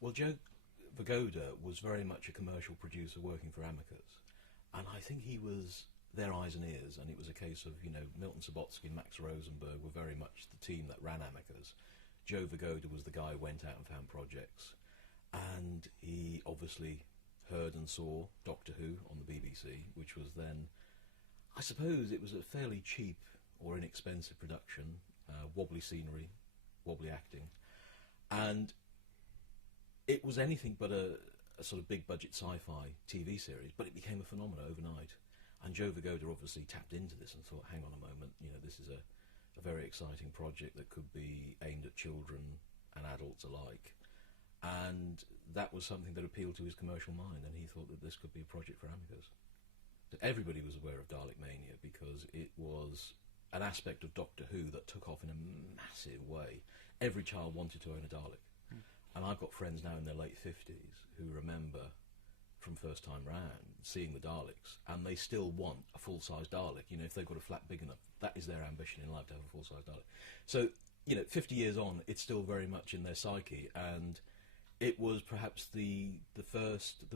Well, Joe Vagoda was very much a commercial producer working for Amicus, and I think he was their eyes and ears, and it was a case of, Milton Subotsky and Max Rosenberg were very much the team that ran Amicus. Joe Vagoda was the guy who went out and found projects, and he obviously heard and saw Doctor Who on the BBC, which was then, I suppose it was a fairly cheap or inexpensive production, wobbly scenery, wobbly acting, and it was anything but a sort of big budget sci-fi TV series, but it became a phenomenon overnight. And Joe Vagoda obviously tapped into this and thought, hang on a moment, this is a very exciting project that could be aimed at children and adults alike. And that was something that appealed to his commercial mind, and he thought that this could be a project for Amicus. Everybody was aware of Dalek Mania because it was an aspect of Doctor Who that took off in a massive way. Every child wanted to own a Dalek. And I've got friends now in their late 50s who remember from first time round seeing the Daleks, and they still want a full-size Dalek. If they've got a flat big enough, that is their ambition in life, to have a full-size Dalek. So, 50 years on, it's still very much in their psyche, and it was perhaps the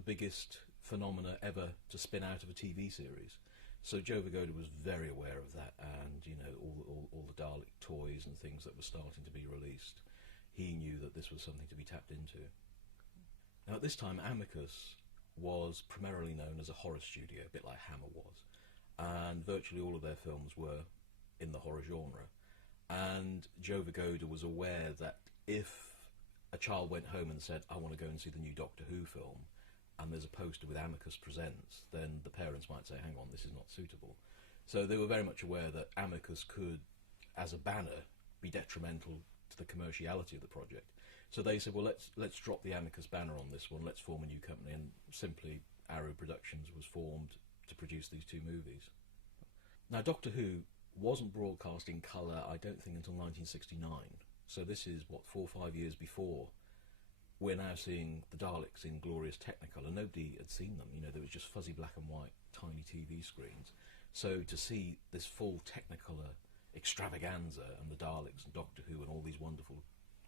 biggest phenomena ever to spin out of a TV series. So Joe Vagoda was very aware of that, and all the Dalek toys and things that were starting to be released. He knew that this was something to be tapped into. Now, at this time, Amicus was primarily known as a horror studio, a bit like Hammer was, and virtually all of their films were in the horror genre. And Joe Vagoda was aware that if a child went home and said, I want to go and see the new Doctor Who film, and there's a poster with Amicus Presents, then the parents might say, hang on, this is not suitable. So they were very much aware that Amicus could, as a banner, be detrimental to the commerciality of the project. So they said, well, let's drop the Amicus banner on this one, let's form a new company, and simply Arrow Productions was formed to produce these two movies. Now, Doctor Who wasn't broadcast in colour, I don't think, until 1969. So this is, 4 or 5 years before we're now seeing the Daleks in glorious Technicolor. Nobody had seen them, there was just fuzzy black and white, tiny TV screens. So to see this full Technicolor extravaganza and the Daleks and Doctor Who and all these wonderful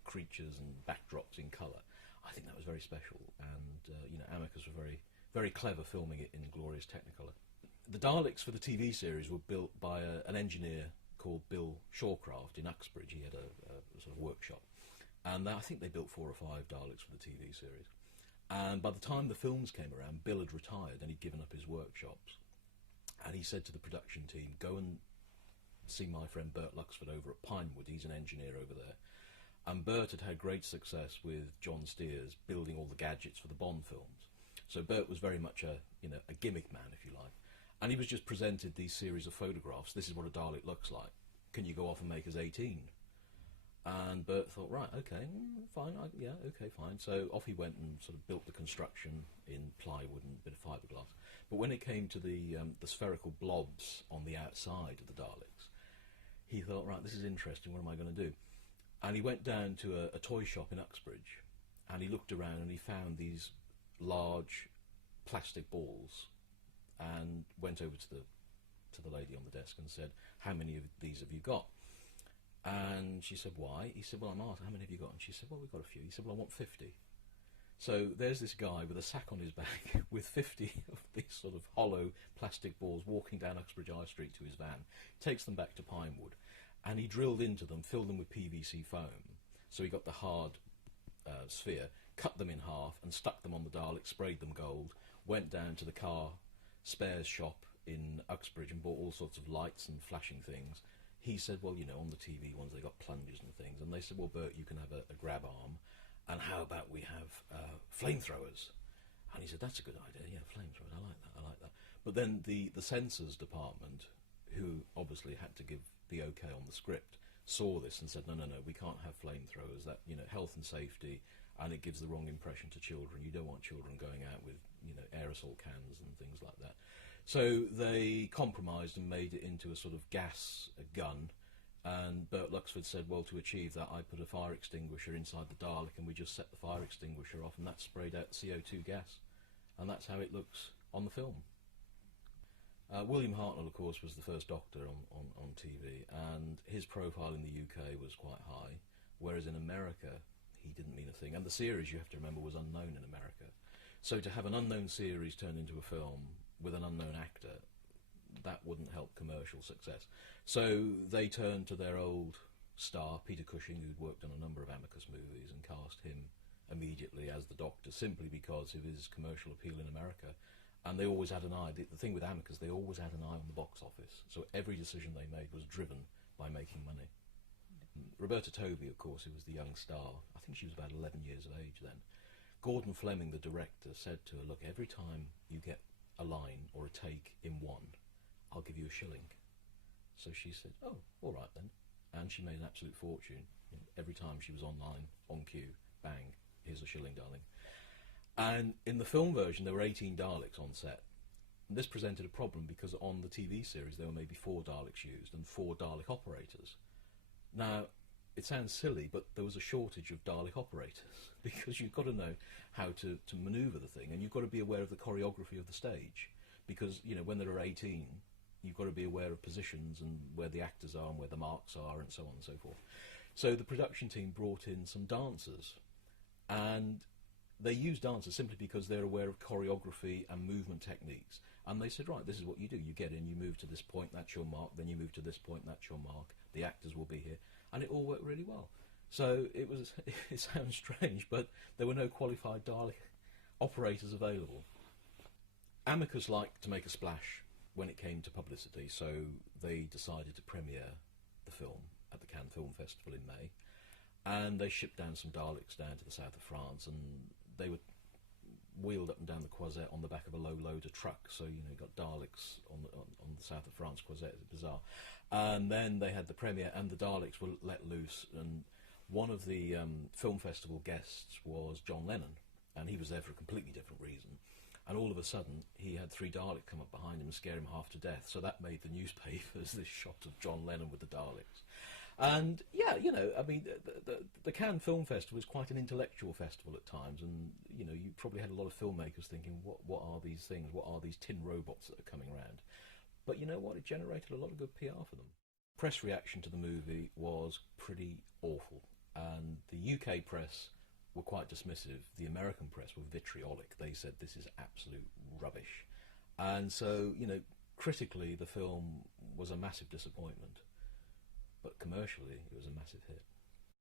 creatures and backdrops in colour, I think that was very special, and Amicus were very, very clever filming it in glorious Technicolor. The Daleks for the TV series were built by an engineer called Bill Shawcraft in Uxbridge. He had a sort of workshop, and I think they built 4 or 5 Daleks for the TV series. And by the time the films came around, Bill had retired and he'd given up his workshops, and he said to the production team, go and see my friend Bert Luxford over at Pinewood. He's an engineer over there. And Bert had had great success with John Steers building all the gadgets for the Bond films. So Bert was very much a gimmick man, if you like. And he was just presented these series of photographs. This is what a Dalek looks like. Can you go off and make us 18? And Bert thought, right, okay, fine, okay, fine. So off he went and sort of built the construction in plywood and a bit of fiberglass. But when it came to the spherical blobs on the outside of the Daleks, he thought, right, this is interesting, what am I going to do? And he went down to a toy shop in Uxbridge, and he looked around and he found these large plastic balls, and went over to the lady on the desk and said, how many of these have you got? And she said, why? He said, well, I'm asked, how many have you got? And she said, well, we've got a few. He said, well, I want 50. So there's this guy with a sack on his back with 50 of these sort of hollow plastic balls walking down Uxbridge High Street to his van, takes them back to Pinewood, and he drilled into them, filled them with PVC foam. So he got the hard sphere, cut them in half and stuck them on the Dalek, sprayed them gold, went down to the car spares shop in Uxbridge and bought all sorts of lights and flashing things. He said, well, on the TV ones they got plungers and things, and they said, well, Bert, you can have a grab arm, and how about we have flamethrowers? And he said, that's a good idea, yeah, flamethrowers, I like that. But then the censors department, who obviously had to give the okay on the script, saw this and said, no, we can't have flamethrowers, that, health and safety, and it gives the wrong impression to children. You don't want children going out with, aerosol cans and things like that. So they compromised and made it into a sort of gas gun, and Bert Luxford said, well, to achieve that, I put a fire extinguisher inside the Dalek, and we just set the fire extinguisher off, and that sprayed out CO2 gas, and that's how it looks on the film. William Hartnell, of course, was the first Doctor on TV, and his profile in the UK was quite high, whereas in America he didn't mean a thing. And the series, you have to remember, was unknown in America. So to have an unknown series turned into a film with an unknown actor, that wouldn't help commercial success. So they turned to their old star, Peter Cushing, who'd worked on a number of Amicus movies, and cast him immediately as the Doctor, simply because of his commercial appeal in America. And they always had an eye. The thing with Amicus, they always had an eye on the box office. So every decision they made was driven by making money. Roberta Toby, of course, who was the young star, I think she was about 11 years of age then. Gordon Fleming, the director, said to her, look, every time you get a line or a take in one, I'll give you a shilling. So she said, oh, all right then. And she made an absolute fortune. You know, every time she was online, on cue, bang, here's a shilling, darling. And in the film version, there were 18 Daleks on set. And this presented a problem because on the TV series, there were maybe 4 Daleks used and 4 Dalek operators. Now, it sounds silly, but there was a shortage of Dalek operators because you've got to know how to manoeuvre the thing, and you've got to be aware of the choreography of the stage, because, you know, when there are 18, you've got to be aware of positions and where the actors are and where the marks are and so on and so forth. So the production team brought in some dancers, and they use dancers simply because they're aware of choreography and movement techniques. And they said, right, this is what you do. You get in, you move to this point, that's your mark, then you move to this point, that's your mark. The actors will be here. And it all worked really well. So it sounds strange, but there were no qualified Dalek operators available. Amicus liked to make a splash when it came to publicity, so they decided to premiere the film at the Cannes Film Festival in May. And they shipped down some Daleks down to the south of France, and they were wheeled up and down the Croisette on the back of a low-loader truck. So, you know, you got Daleks on the south of France Croisette. It's bizarre. And then they had the premiere, and the Daleks were let loose. And one of the film festival guests was John Lennon, and he was there for a completely different reason. And all of a sudden, he had 3 Daleks come up behind him and scare him half to death. So that made the newspapers, this shot of John Lennon with the Daleks. And yeah, you know, I mean, the Cannes Film Festival is quite an intellectual festival at times, and you know, you probably had a lot of filmmakers thinking, what are these things? What are these tin robots that are coming around? But you know what? It generated a lot of good PR for them. Press reaction to the movie was pretty awful, and the UK press were quite dismissive. The American press were vitriolic. They said this is absolute rubbish, and so, you know, critically, the film was a massive disappointment. But commercially, it was a massive hit.